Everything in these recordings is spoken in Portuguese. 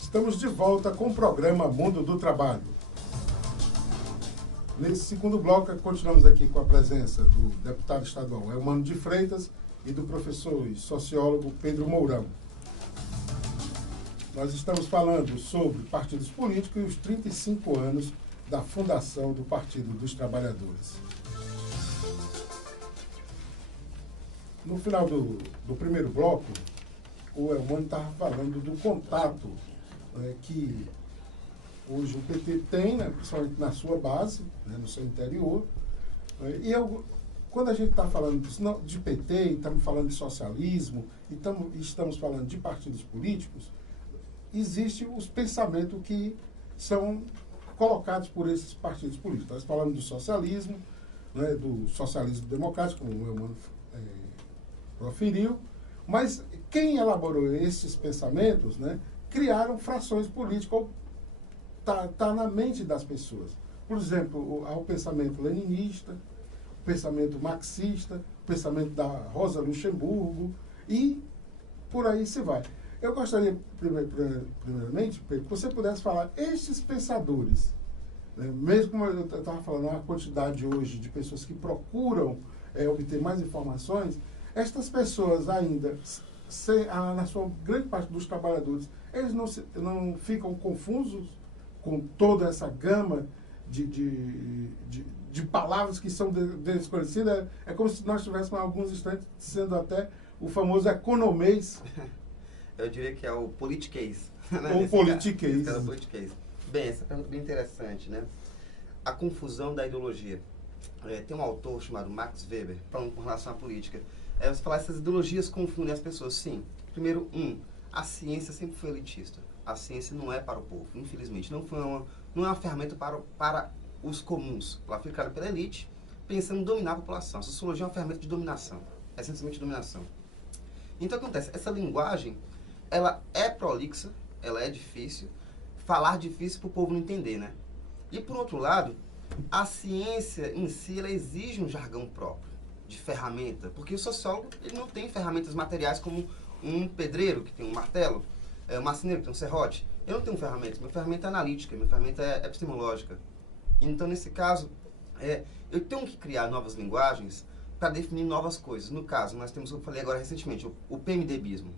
Estamos de volta com o programa Mundo do Trabalho. Nesse segundo bloco, continuamos aqui com a presença do deputado estadual Elmano de Freitas e do professor e sociólogo Pedro Mourão. Nós estamos falando sobre partidos políticos e os 35 anos da fundação do Partido dos Trabalhadores. No final do primeiro bloco, o Elmano estava falando do contato que hoje o PT tem, principalmente na sua base, no seu interior. Quando a gente está falando de PT, e estamos falando de socialismo, e estamos falando de partidos políticos, existem os pensamentos que são colocados por esses partidos políticos. Nós falamos do socialismo democrático, como o Elmano proferiu, mas quem elaborou esses pensamentos, criaram frações políticas, está na mente das pessoas. Por exemplo, há o pensamento leninista, o pensamento marxista, o pensamento da Rosa Luxemburgo, e por aí se vai. Eu gostaria, primeiramente, Pedro, que você pudesse falar, estes pensadores, mesmo como eu estava falando, a quantidade hoje de pessoas que procuram obter mais informações, estas pessoas ainda, na sua grande parte dos trabalhadores, eles não ficam confusos com toda essa gama de palavras que são desconhecidas. É como se nós estivéssemos, há alguns instantes, sendo até o famoso economês. Eu diria que é o politiquês. O politiquês. É o politiquês. Bem, essa pergunta é bem interessante, A confusão da ideologia. Tem um autor chamado Max Weber, falando com relação à política. Você falar, essas ideologias confundem as pessoas. Sim. Primeiro, a ciência sempre foi elitista. A ciência não é para o povo, infelizmente. Não é uma ferramenta para os comuns. Ela foi criada pela elite, pensando em dominar a população. A sociologia é uma ferramenta de dominação, essencialmente dominação. Então, o que acontece? Essa linguagem, ela é prolixa, ela é difícil, falar difícil para o povo não entender, E, por outro lado, a ciência em si, ela exige um jargão próprio, de ferramenta, porque o sociólogo, ele não tem ferramentas materiais como um pedreiro, que tem um martelo, um marceneiro, que tem um serrote. Eu não tenho ferramentas, minha ferramenta é analítica, minha ferramenta é epistemológica. Então, nesse caso, eu tenho que criar novas linguagens para definir novas coisas. No caso, nós temos, eu falei agora recentemente, o PMDBismo,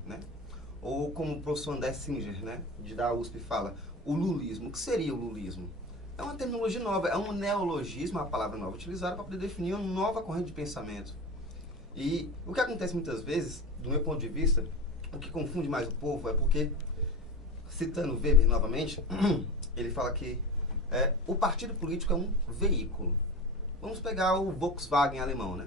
Ou como o professor André Singer, da USP, fala, o lulismo. O que seria o lulismo? É uma terminologia nova, é um neologismo, a palavra nova utilizada para poder definir uma nova corrente de pensamento. E o que acontece muitas vezes, do meu ponto de vista, o que confunde mais o povo é porque, citando Weber novamente, ele fala que o partido político é um veículo. Vamos pegar o Volkswagen alemão,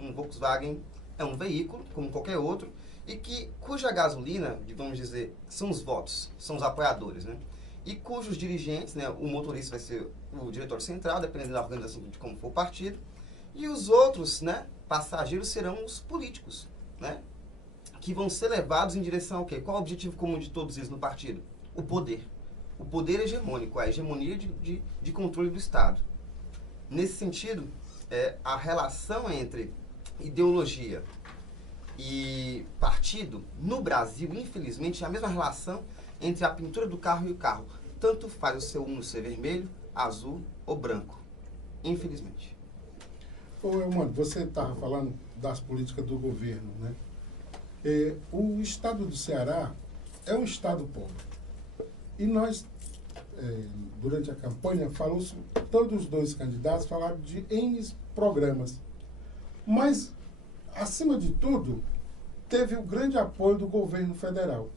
Um Volkswagen é um veículo, como qualquer outro, e cuja gasolina, vamos dizer, são os votos, são os apoiadores, E cujos dirigentes, o motorista vai ser o diretor central, dependendo da organização de como for o partido, e os outros, passageiros serão os políticos, que vão ser levados em direção ao quê? Qual é o objetivo comum de todos eles no partido? O poder. O poder hegemônico, a hegemonia de controle do Estado. Nesse sentido, a relação entre ideologia e partido, no Brasil, infelizmente, é a mesma relação entre a pintura do carro e o carro. Tanto faz o seu uno ser vermelho, azul ou branco. Infelizmente. Mano, você estava falando das políticas do governo, o estado do Ceará é um estado pobre. E nós, durante a campanha, todos os dois candidatos falaram de N programas. Mas, acima de tudo, teve o grande apoio do governo federal.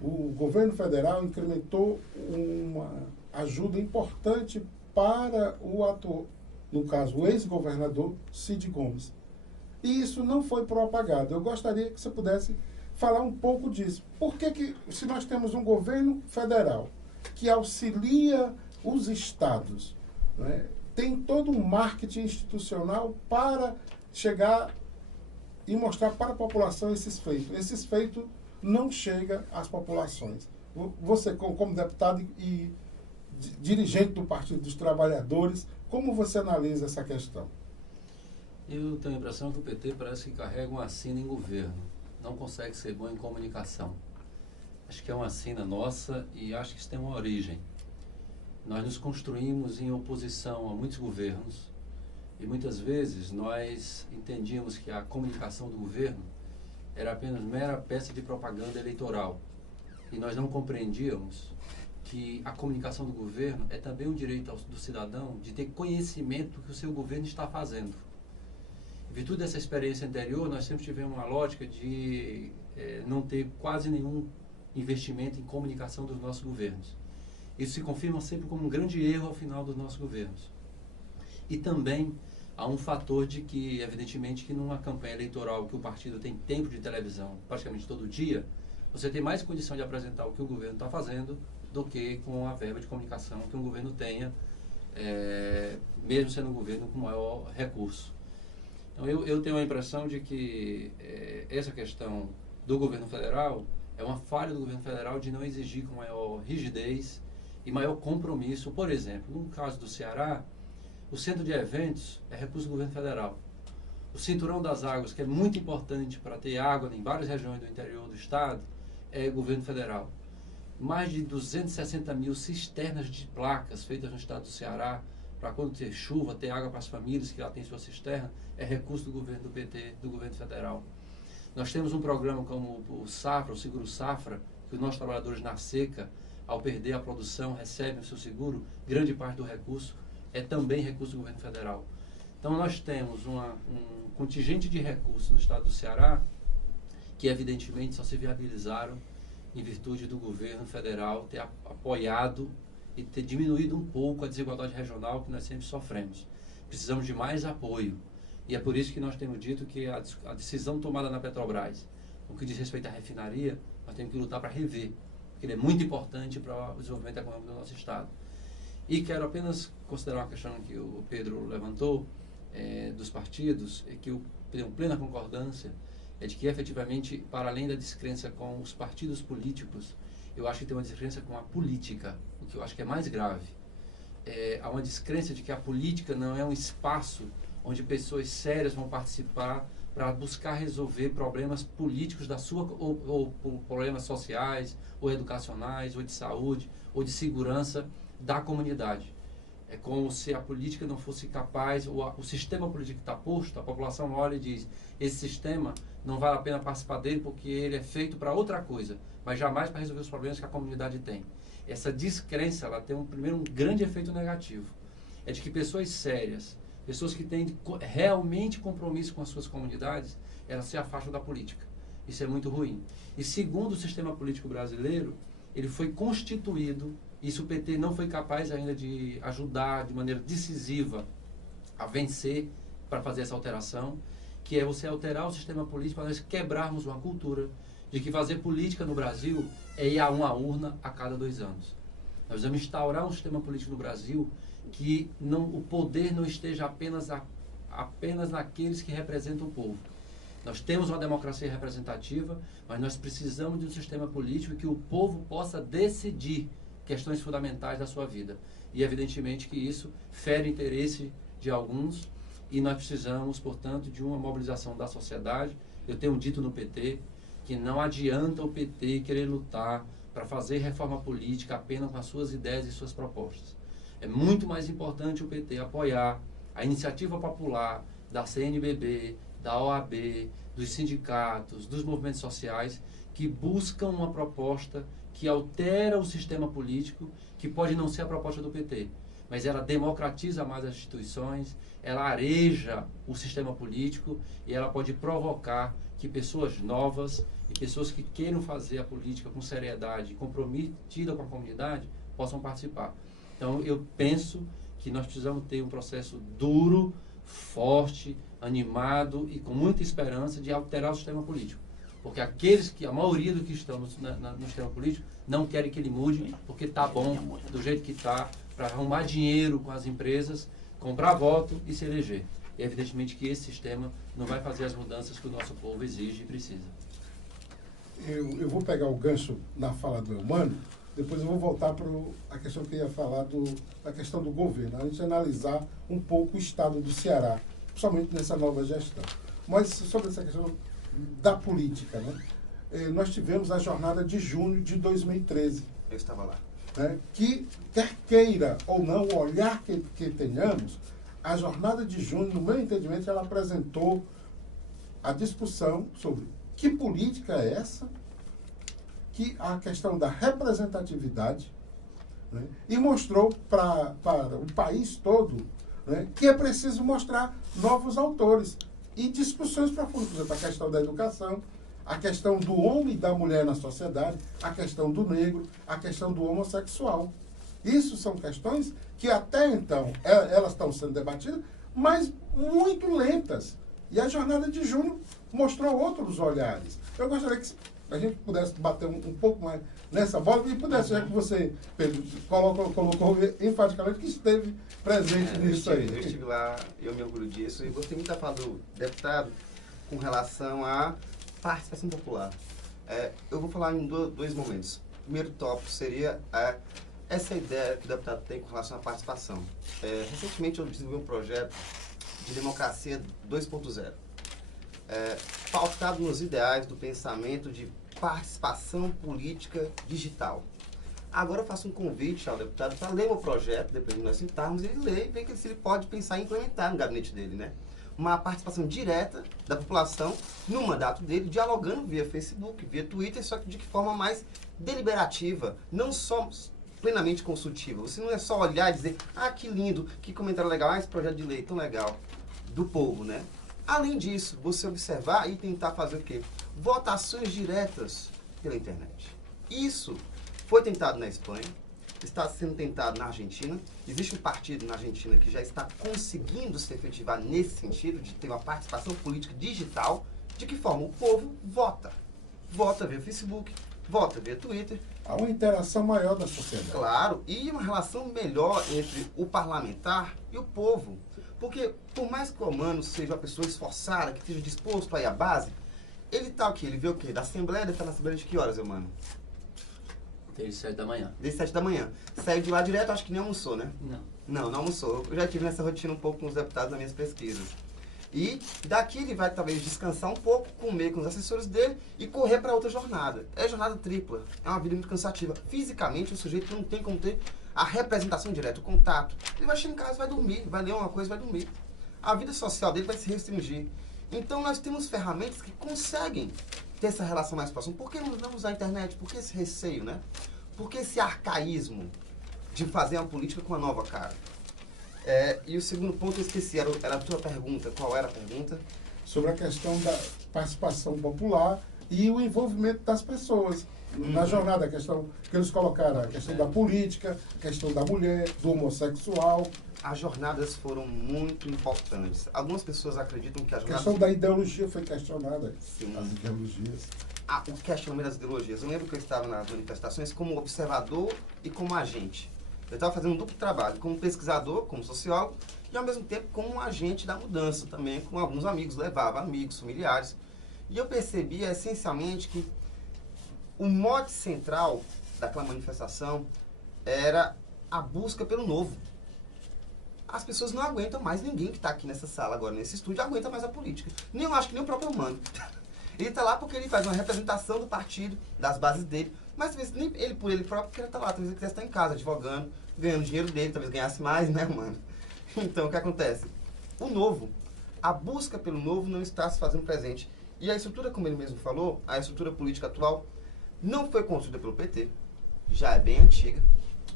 O governo federal incrementou uma ajuda importante para o ator, no caso, o ex-governador Cid Gomes. E isso não foi propagado. Eu gostaria que você pudesse falar um pouco disso. Por que, se nós temos um governo federal que auxilia os estados, tem todo um marketing institucional para chegar e mostrar para a população esses feitos. Esses feitos não chegam às populações. Você, como deputado e dirigente do Partido dos Trabalhadores, como você analisa essa questão? Eu tenho a impressão que o PT parece que carrega uma sina em governo, não consegue ser bom em comunicação. Acho que é uma sina nossa e acho que isso tem uma origem. Nós nos construímos em oposição a muitos governos e muitas vezes nós entendíamos que a comunicação do governo era apenas mera peça de propaganda eleitoral e nós não compreendíamos que a comunicação do governo é também um direito do cidadão de ter conhecimento do que o seu governo está fazendo. Em virtude dessa experiência anterior, nós sempre tivemos uma lógica de não ter quase nenhum investimento em comunicação dos nossos governos. Isso se confirma sempre como um grande erro ao final dos nossos governos. E também há um fator de que, evidentemente, que numa campanha eleitoral que o partido tem tempo de televisão praticamente todo dia, você tem mais condição de apresentar o que o governo está fazendo do que com a verba de comunicação que um governo tenha, mesmo sendo um governo com maior recurso. Então, eu tenho a impressão de que essa questão do governo federal é uma falha do governo federal de não exigir com maior rigidez e maior compromisso. Por exemplo, no caso do Ceará, o centro de eventos é recurso do governo federal. O cinturão das águas, que é muito importante para ter água em várias regiões do interior do estado, é governo federal. Mais de 260 mil cisternas de placas feitas no estado do Ceará, para quando ter chuva, ter água para as famílias que lá têm sua cisterna, é recurso do governo do PT, do governo federal. Nós temos um programa como o Safra, o Seguro Safra, que os nossos trabalhadores na seca, ao perder a produção, recebem o seu seguro, grande parte do recurso é também recurso do governo federal. Então nós temos um contingente de recursos no estado do Ceará que evidentemente só se viabilizaram em virtude do governo federal ter apoiado e ter diminuído um pouco a desigualdade regional que nós sempre sofremos. Precisamos de mais apoio. E é por isso que nós temos dito que a decisão tomada na Petrobras, no que diz respeito à refinaria, nós temos que lutar para rever, porque ele é muito importante para o desenvolvimento econômico do nosso estado. E quero apenas considerar uma questão que o Pedro levantou, dos partidos, que eu tenho plena concordância, é de que efetivamente, para além da descrença com os partidos políticos, eu acho que tem uma descrença com a política, o que eu acho que é mais grave. Há uma descrença de que a política não é um espaço onde pessoas sérias vão participar para buscar resolver problemas políticos da sua, ou problemas sociais, ou educacionais, ou de saúde, ou de segurança da comunidade. É como se a política não fosse capaz, ou o sistema político está posto, a população olha e diz, esse sistema não vale a pena participar dele porque ele é feito para outra coisa, mas jamais para resolver os problemas que a comunidade tem. Essa descrença, ela tem um grande efeito negativo. É de que pessoas sérias, pessoas que têm realmente compromisso com as suas comunidades, elas se afastam da política. Isso é muito ruim. E segundo o sistema político brasileiro, ele foi constituído, isso o PT não foi capaz ainda de ajudar de maneira decisiva a vencer para fazer essa alteração, que é você alterar o sistema político para nós quebrarmos uma cultura de que fazer política no Brasil é ir a uma urna a cada 2 anos. Nós vamos instaurar um sistema político no Brasil que o poder não esteja apenas naqueles que representam o povo. Nós temos uma democracia representativa, mas nós precisamos de um sistema político que o povo possa decidir questões fundamentais da sua vida. E evidentemente que isso fere o interesse de alguns e nós precisamos, portanto, de uma mobilização da sociedade. Eu tenho dito no PT que não adianta o PT querer lutar para fazer reforma política apenas com as suas ideias e suas propostas. É muito mais importante o PT apoiar a iniciativa popular da CNBB, da OAB, dos sindicatos, dos movimentos sociais, que buscam uma proposta que altera o sistema político, que pode não ser a proposta do PT, mas ela democratiza mais as instituições, ela areja o sistema político e ela pode provocar que pessoas novas e pessoas que queiram fazer a política com seriedade, comprometida com a comunidade, possam participar. Então, eu penso que nós precisamos ter um processo duro, forte, animado e com muita esperança de alterar o sistema político. Porque a maioria dos que estão no sistema político não querem que ele mude, porque está bom do jeito que está, para arrumar dinheiro com as empresas, comprar voto e se eleger. E evidentemente que esse sistema não vai fazer as mudanças que o nosso povo exige e precisa. Eu vou pegar o gancho na fala do Eumano, depois eu vou voltar para a questão que eu ia falar da questão do governo, a gente analisar um pouco o estado do Ceará, principalmente nessa nova gestão. Mas sobre essa questão da política, né? Nós tivemos a jornada de junho de 2013. Eu estava lá. Né? Que, quer queira ou não, o olhar que tenhamos, a jornada de junho, no meu entendimento, ela apresentou a discussão sobre que política é essa, que a questão da representatividade, né? E mostrou para o país todo, né, que é preciso mostrar novos autores e discussões profundas, por exemplo, a questão da educação, a questão do homem e da mulher na sociedade, a questão do negro, a questão do homossexual. Isso são questões que até então elas estão sendo debatidas, mas muito lentas. E a jornada de junho mostrou outros olhares. Eu gostaria que a gente pudesse bater um pouco mais nessa bola e pudesse, já que você, Pedro, colocou enfaticamente que esteve presente nisso aí. Eu estive lá, eu me orgulho disso, e gostei muito da fala do deputado com relação à participação popular. Eu vou falar em dois momentos. O primeiro tópico seria essa ideia que o deputado tem com relação à participação. Recentemente eu desenvolvi um projeto de democracia 2.0, pautado nos ideais do pensamento de participação política digital. Agora eu faço um convite ao deputado para ler o projeto, depois de nós citarmos, ele lê e vê se ele pode pensar em implementar no gabinete dele, né? Uma participação direta da população no mandato dele, dialogando via Facebook, via Twitter, só que de que forma mais deliberativa, não só plenamente consultiva. Você não é só olhar e dizer, que lindo, que comentário legal, esse projeto de lei tão legal, do povo, né? Além disso, você observar e tentar fazer o quê? Votações diretas pela internet. Isso foi tentado na Espanha, está sendo tentado na Argentina. Existe um partido na Argentina que já está conseguindo se efetivar nesse sentido, de ter uma participação política digital. De que forma? O povo vota. Vota via Facebook, vota via Twitter. Há uma interação maior da sociedade. Claro, e uma relação melhor entre o parlamentar e o povo. Porque, por mais que o humano seja uma pessoa esforçada, que esteja disposto a ir à base, ele está o quê? Ele vê o quê? Da Assembleia, ele está na Assembleia de que horas, humano? Desde 7 da manhã. Desde 7 da manhã. Saiu de lá direto, acho que nem almoçou, né? Não. Não almoçou. Eu já tive nessa rotina um pouco com os deputados nas minhas pesquisas. E daqui ele vai talvez descansar um pouco, comer com os assessores dele e correr para outra jornada. É jornada tripla. É uma vida muito cansativa. Fisicamente, o sujeito não tem como ter a representação direta, o contato. Ele vai chegar em casa, vai dormir, vai ler uma coisa, vai dormir. A vida social dele vai se restringir. Então nós temos ferramentas que conseguem ter essa relação mais próxima. Por que não usar a internet? Por que esse receio, né? Por que esse arcaísmo de fazer uma política com uma nova cara? E o segundo ponto eu esqueci, era a tua pergunta. Qual era a pergunta? Sobre a questão da participação popular e o envolvimento das pessoas na jornada, a questão que eles colocaram, a questão da política, a questão da mulher, do homossexual. As jornadas foram muito importantes. Algumas pessoas acreditam que a jornada... A questão da ideologia foi questionada. Sim. As ideologias. O questionamento das ideologias. Eu lembro que eu estava nas manifestações como observador e como agente. Eu estava fazendo um duplo trabalho, como pesquisador, como sociólogo, e ao mesmo tempo como um agente da mudança também, com alguns amigos, levava amigos, familiares. E eu percebia essencialmente que o mote central daquela manifestação era a busca pelo novo. As pessoas não aguentam mais, ninguém que está aqui nessa sala agora, nesse estúdio, aguenta mais a política. Eu acho que nem o próprio humano. Ele está lá porque ele faz uma representação do partido, das bases dele, mas talvez nem ele por ele próprio queira estar lá, talvez ele quisesse estar em casa, advogando, ganhando dinheiro dele, talvez ganhasse mais, né, mano? Então, o que acontece? O novo, a busca pelo novo não está se fazendo presente. E a estrutura, como ele mesmo falou, a estrutura política atual não foi construída pelo PT, já é bem antiga.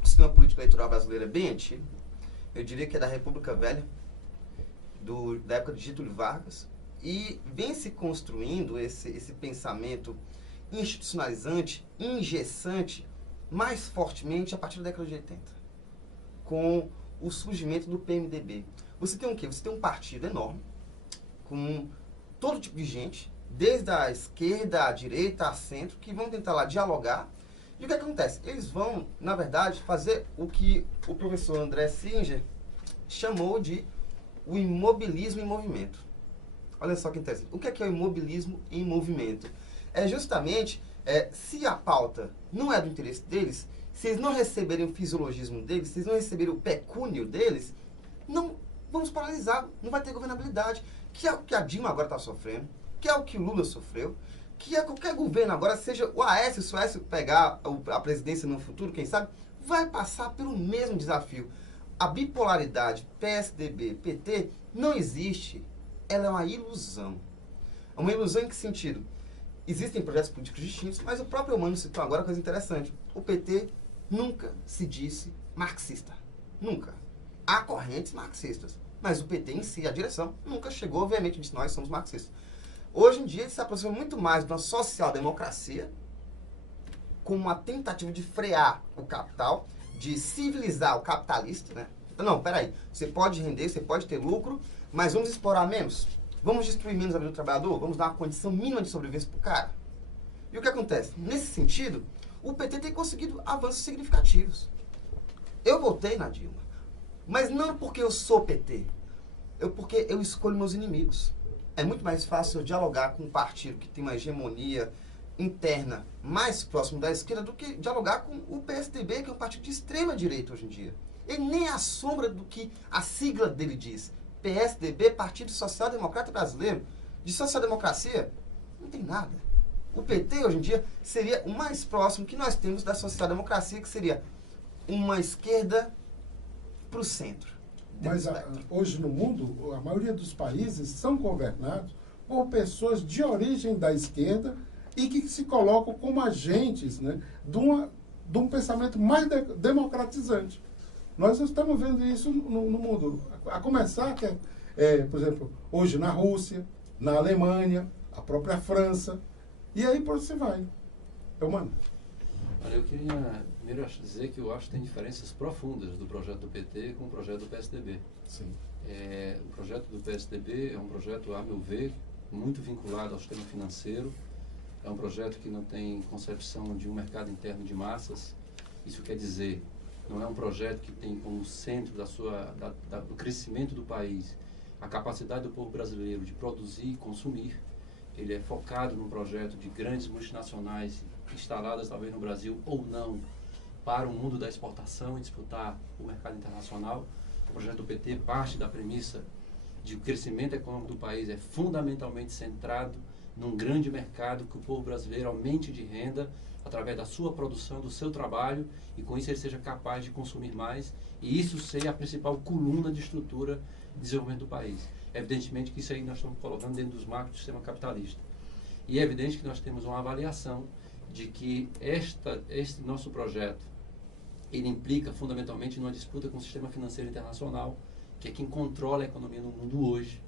O sistema político eleitoral brasileiro é bem antigo. Eu diria que é da República Velha, da época de Getúlio Vargas. E vem se construindo esse pensamento institucionalizante, engessante, mais fortemente a partir da década de 80, com o surgimento do PMDB. Você tem o quê? Você tem um partido enorme, com todo tipo de gente, desde a esquerda, à direita, a centro, que vão tentar lá dialogar. E o que acontece? Eles vão, na verdade, fazer o que o professor André Singer chamou de o imobilismo em movimento. Olha só que interessante. O que é o imobilismo em movimento? É justamente Se a pauta não é do interesse deles, se eles não receberem o fisiologismo deles, se eles não receberem o pecúnio deles, não vamos paralisar, não vai ter governabilidade, que é o que a Dilma agora está sofrendo, que é o que o Lula sofreu, que é qualquer governo agora, seja o Aécio, se o Aécio pegar a presidência no futuro, quem sabe, vai passar pelo mesmo desafio. A bipolaridade PSDB, PT não existe, ela é uma ilusão. É uma ilusão em que sentido? Existem projetos políticos distintos, mas o próprio Humano citou agora uma coisa interessante. O PT nunca se disse marxista. Nunca. Há correntes marxistas, mas o PT em si, a direção, nunca chegou, obviamente, e disse nós somos marxistas. Hoje em dia, ele se aproxima muito mais de uma social-democracia, como uma tentativa de frear o capital, de civilizar o capitalista, né? Não, peraí, você pode render, você pode ter lucro, mas vamos explorar menos? Vamos destruir menos a vida do trabalhador? Vamos dar uma condição mínima de sobrevivência para o cara? E o que acontece? Nesse sentido, o PT tem conseguido avanços significativos. Eu votei na Dilma, mas não porque eu sou PT, porque eu escolho meus inimigos. É muito mais fácil eu dialogar com um partido que tem uma hegemonia interna mais próximo da esquerda do que dialogar com o PSDB, que é um partido de extrema direita hoje em dia. Ele nem é a sombra do que a sigla dele diz. PSDB, Partido Social Democrata Brasileiro. De social-democracia, não tem nada. O PT, hoje em dia, seria o mais próximo que nós temos da social-democracia, que seria uma esquerda para o centro. Mas hoje no mundo, a maioria dos países são governados por pessoas de origem da esquerda e que se colocam como agentes, né, de um pensamento mais democratizante. Nós estamos vendo isso no mundo. A começar, por exemplo, hoje na Rússia, na Alemanha, a própria França, e aí por você vai. Mano. Olha, eu queria primeiro dizer que eu acho que tem diferenças profundas do projeto do PT com o projeto do PSDB. Sim. O projeto do PSDB é um projeto, a meu ver, muito vinculado ao sistema financeiro. É um projeto que não tem concepção de um mercado interno de massas. Isso quer dizer, não é um projeto que tem como centro do crescimento do país a capacidade do povo brasileiro de produzir e consumir. Ele é focado num projeto de grandes multinacionais instaladas talvez no Brasil ou não, para o mundo da exportação e disputar o mercado internacional. O projeto do PT parte da premissa de que o crescimento econômico do país é fundamentalmente centrado num grande mercado, que o povo brasileiro aumente de renda através da sua produção, do seu trabalho, e com isso ele seja capaz de consumir mais, e isso seja a principal coluna de estrutura de desenvolvimento do país. Evidentemente que isso aí nós estamos colocando dentro dos marcos do sistema capitalista. E é evidente que nós temos uma avaliação de que este nosso projeto, ele implica fundamentalmente numa disputa com o sistema financeiro internacional, que é quem controla a economia no mundo hoje,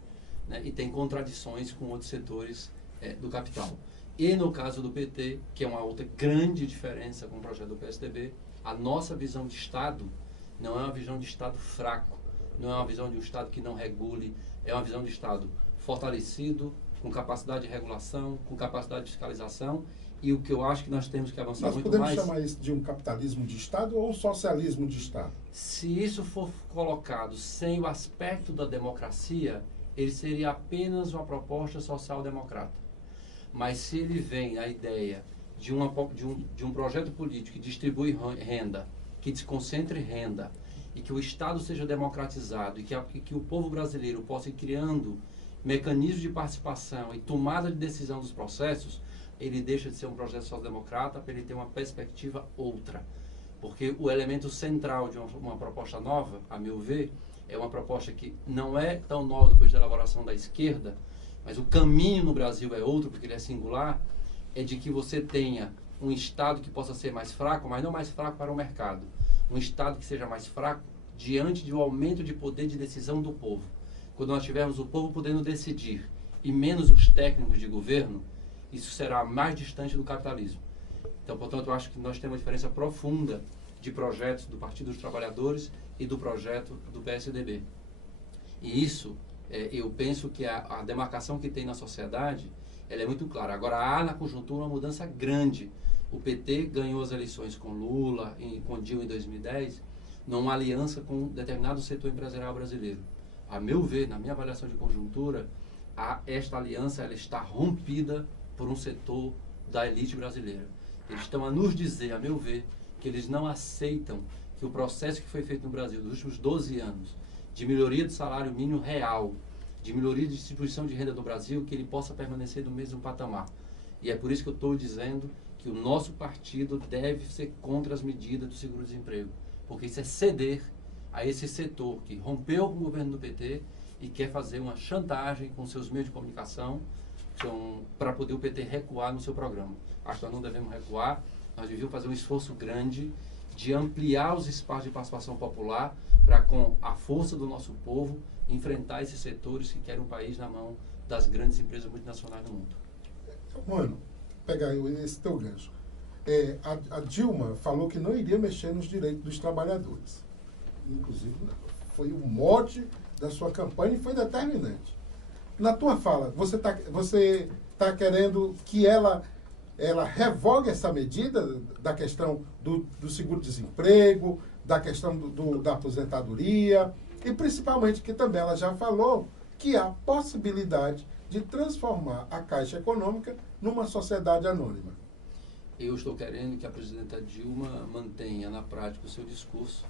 né, e tem contradições com outros setores do capital. E no caso do PT, que é uma outra grande diferença com o projeto do PSDB, a nossa visão de Estado não é uma visão de Estado fraco, não é uma visão de um Estado que não regule, é uma visão de Estado fortalecido, com capacidade de regulação, com capacidade de fiscalização, e o que eu acho que nós temos que avançar muito mais... Nós podemos chamar isso de um capitalismo de Estado ou um socialismo de Estado? Se isso for colocado sem o aspecto da democracia, ele seria apenas uma proposta social-democrata. Mas se ele vem a ideia de um projeto político que distribui renda, que desconcentre renda, e que o Estado seja democratizado, e que o povo brasileiro possa ir criando mecanismos de participação e tomada de decisão dos processos, ele deixa de ser um projeto social-democrata para ele ter uma perspectiva outra. Porque o elemento central de uma proposta nova, a meu ver, é uma proposta que não é tão nova depois da elaboração da esquerda, mas o caminho no Brasil é outro, porque ele é singular, é de que você tenha um Estado que possa ser mais fraco, mas não mais fraco para o mercado. Um Estado que seja mais fraco diante do aumento de poder de decisão do povo. Quando nós tivermos o povo podendo decidir e menos os técnicos de governo, isso será mais distante do capitalismo. Então, portanto, eu acho que nós temos uma diferença profunda de projetos do Partido dos Trabalhadores e do projeto do PSDB. E isso, eu penso que a demarcação que tem na sociedade, ela é muito clara. Agora, há na conjuntura uma mudança grande. O PT ganhou as eleições com Lula e com Dilma em 2010, numa aliança com um determinado setor empresarial brasileiro. A meu ver, na minha avaliação de conjuntura, esta aliança ela está rompida por um setor da elite brasileira. Eles estão a nos dizer, a meu ver, que eles não aceitam que o processo que foi feito no Brasil nos últimos 12 anos, de melhoria do salário mínimo real, de melhoria de distribuição de renda do Brasil, que ele possa permanecer no mesmo patamar. E é por isso que eu estou dizendo que o nosso partido deve ser contra as medidas do seguro-desemprego, porque isso é ceder a esse setor que rompeu com o governo do PT e quer fazer uma chantagem com seus meios de comunicação para poder o PT recuar no seu programa. Acho que nós não devemos recuar, nós devíamos fazer um esforço grande de ampliar os espaços de participação popular para, com a força do nosso povo, enfrentar esses setores que querem um país na mão das grandes empresas multinacionais do mundo. Mano, pegar esse teu gancho. A Dilma falou que não iria mexer nos direitos dos trabalhadores. Inclusive, foi o mote da sua campanha e foi determinante. Na tua fala, você tá querendo que ela revogue essa medida da questão do seguro-desemprego, da questão da aposentadoria, e principalmente que também ela já falou que há possibilidade de transformar a Caixa Econômica numa sociedade anônima. Eu estou querendo que a presidenta Dilma mantenha na prática o seu discurso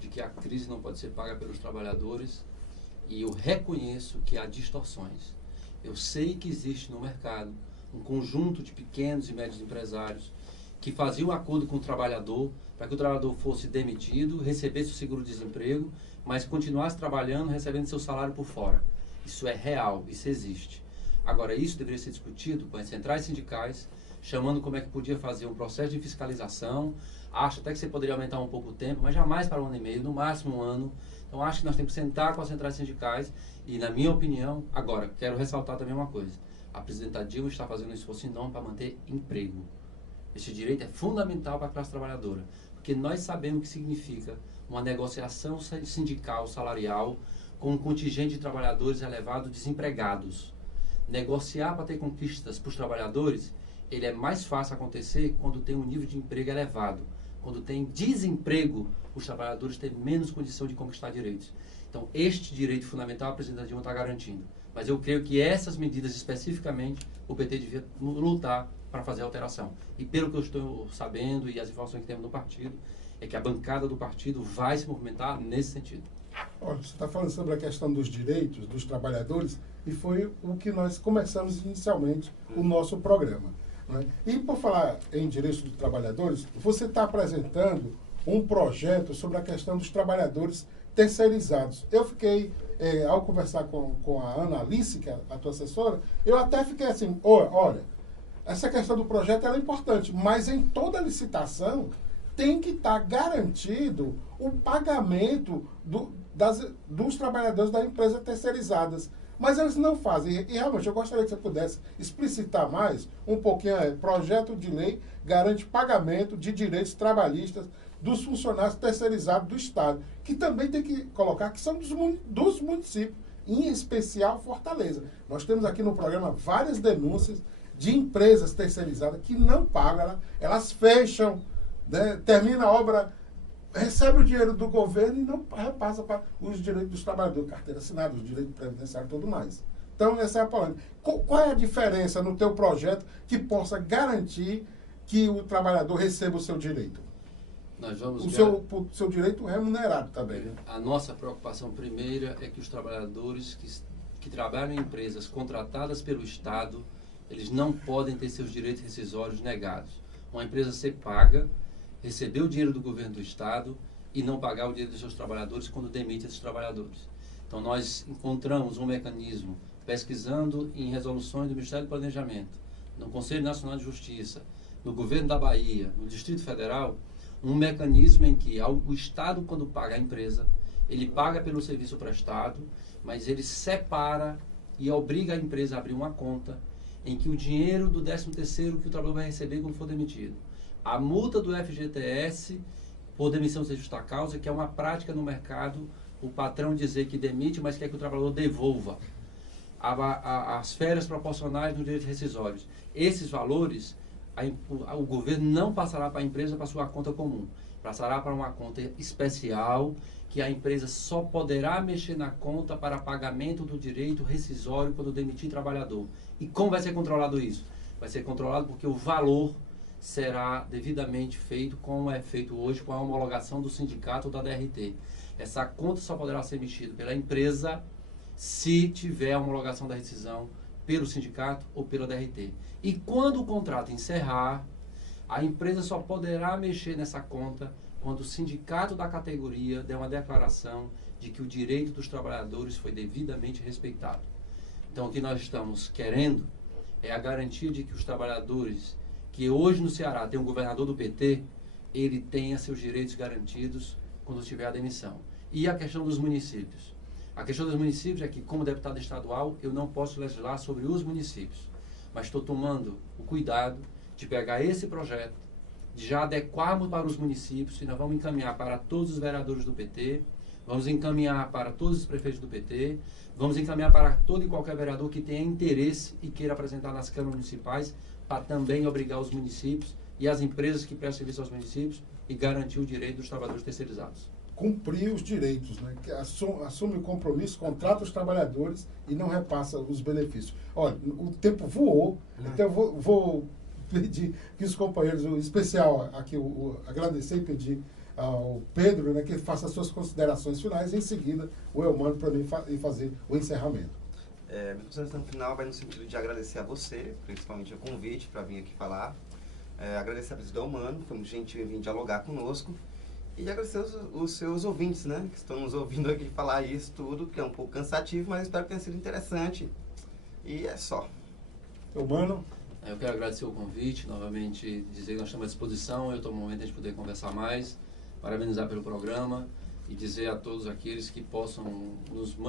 de que a crise não pode ser paga pelos trabalhadores, e eu reconheço que há distorções. Eu sei que existe no mercado um conjunto de pequenos e médios empresários que faziam acordo com o trabalhador para que o trabalhador fosse demitido, recebesse o seguro-desemprego, mas continuasse trabalhando, recebendo seu salário por fora. Isso é real, isso existe. Agora, isso deveria ser discutido com as centrais sindicais, chamando como é que podia fazer um processo de fiscalização. Acho até que você poderia aumentar um pouco o tempo, mas jamais para 1 ano e meio, no máximo 1 ano. Então, acho que nós temos que sentar com as centrais sindicais e, na minha opinião, agora, quero ressaltar também uma coisa. A presidenta Dilma está fazendo um esforço enorme para manter emprego. Esse direito é fundamental para a classe trabalhadora, porque nós sabemos o que significa uma negociação sindical, salarial, com um contingente de trabalhadores elevado desempregados. Negociar para ter conquistas para os trabalhadores, ele é mais fácil acontecer quando tem um nível de emprego elevado. Quando tem desemprego, os trabalhadores têm menos condição de conquistar direitos. Então, este direito fundamental a presidenta Dilma está garantindo. Mas eu creio que essas medidas especificamente, o PT devia lutar para fazer a alteração. E pelo que eu estou sabendo e as informações que temos no partido, é que a bancada do partido vai se movimentar nesse sentido. Olha, você está falando sobre a questão dos direitos dos trabalhadores e foi o que nós começamos inicialmente o nosso programa. Né? E por falar em direitos dos trabalhadores, você está apresentando um projeto sobre a questão dos trabalhadores terceirizados. Eu fiquei, ao conversar com a Ana Alice, que é a tua assessora, eu até fiquei assim, olha, essa questão do projeto ela é importante, mas em toda licitação tem que estar garantido o pagamento dos trabalhadores da empresa terceirizadas. Mas eles não fazem. E realmente eu gostaria que você pudesse explicitar mais um pouquinho. Projeto de lei garante pagamento de direitos trabalhistas dos funcionários terceirizados do Estado, que também tem que colocar que são dos municípios, em especial Fortaleza. Nós temos aqui no programa várias denúncias de empresas terceirizadas que não pagam, elas fecham, né, termina a obra, recebe o dinheiro do governo e não repassa para os direitos dos trabalhadores, carteira assinada, os direitos previdenciários e tudo mais. Então, essa é a polêmica. Qual é a diferença no teu projeto que possa garantir que o trabalhador receba o seu direito? Nós vamos o seu direito remunerado também. Né? A nossa preocupação primeira é que os trabalhadores que trabalham em empresas contratadas pelo Estado, eles não podem ter seus direitos rescisórios negados. Uma empresa ser paga, receber o dinheiro do governo do Estado e não pagar o dinheiro dos seus trabalhadores quando demite esses trabalhadores. Então, nós encontramos um mecanismo, pesquisando em resoluções do Ministério do Planejamento, no Conselho Nacional de Justiça, no governo da Bahia, no Distrito Federal, um mecanismo em que o Estado, quando paga a empresa, ele paga pelo serviço prestado, mas ele separa e obriga a empresa a abrir uma conta em que o dinheiro do 13º que o trabalhador vai receber quando for demitido, a multa do FGTS por demissão sem justa causa, que é uma prática no mercado, o patrão dizer que demite, mas quer que o trabalhador devolva. As férias proporcionais nos direitos rescisórios. Esses valores, o governo não passará para a empresa para sua conta comum. Passará para uma conta especial, que a empresa só poderá mexer na conta para pagamento do direito rescisório quando demitir trabalhador. E como vai ser controlado isso? vai ser controlado porque o valor será devidamente feito como é feito hoje com a homologação do sindicato ou da DRT. Essa conta só poderá ser emitida pela empresa se tiver a homologação da rescisão pelo sindicato ou pela DRT. E quando o contrato encerrar, a empresa só poderá mexer nessa conta quando o sindicato da categoria der uma declaração de que o direito dos trabalhadores foi devidamente respeitado. Então, o que nós estamos querendo é a garantia de que os trabalhadores que hoje no Ceará tem um governador do PT, ele tenha seus direitos garantidos quando tiver a demissão. E a questão dos municípios. A questão dos municípios é que, como deputado estadual, eu não posso legislar sobre os municípios, mas estou tomando o cuidado de pegar esse projeto, de já adequarmos para os municípios, e nós vamos encaminhar para todos os vereadores do PT, vamos encaminhar para todos os prefeitos do PT, vamos encaminhar para todo e qualquer vereador que tenha interesse e queira apresentar nas câmaras municipais, para também obrigar os municípios e as empresas que prestam serviço aos municípios e garantir o direito dos trabalhadores terceirizados. Cumprir os direitos, né? Que assume o compromisso, contrata os trabalhadores e não repassa os benefícios. Olha, o tempo voou, então eu vou pedir que os companheiros, em especial aqui, agradecer e pedir ao Pedro, né, que faça as suas considerações finais, e em seguida o Eumano para mim fazer o encerramento. Minha consideração final vai no sentido de agradecer a você, principalmente o convite para vir aqui falar, agradecer a presidência do Eumano, foi muito gentil em vir dialogar conosco, e agradecer os seus ouvintes, né, que estão nos ouvindo aqui falar isso tudo, que é um pouco cansativo, mas espero que tenha sido interessante, e é só. Eumano? Eu quero agradecer o convite, novamente dizer que nós estamos à disposição, eu estou no momento de poder conversar mais, parabenizar pelo programa e dizer a todos aqueles que possam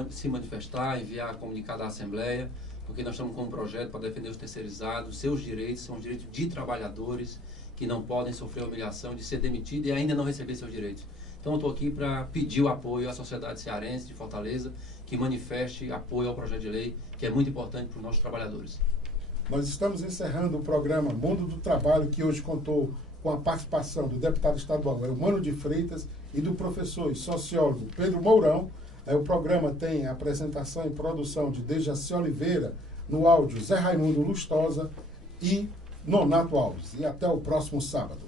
se manifestar, enviar comunicado à Assembleia, porque nós estamos com um projeto para defender os terceirizados, seus direitos, são os direitos de trabalhadores que não podem sofrer a humilhação de ser demitido e ainda não receber seus direitos. Então eu estou aqui para pedir o apoio à sociedade cearense de Fortaleza, que manifeste apoio ao projeto de lei, que é muito importante para os nossos trabalhadores. Nós estamos encerrando o programa Mundo do Trabalho, que hoje contou com a participação do deputado estadual Eumano de Freitas e do professor e sociólogo Pedro Mourão. O programa tem a apresentação e produção de Dejaci Oliveira, no áudio Zé Raimundo Lustosa e Nonato Alves. E até o próximo sábado.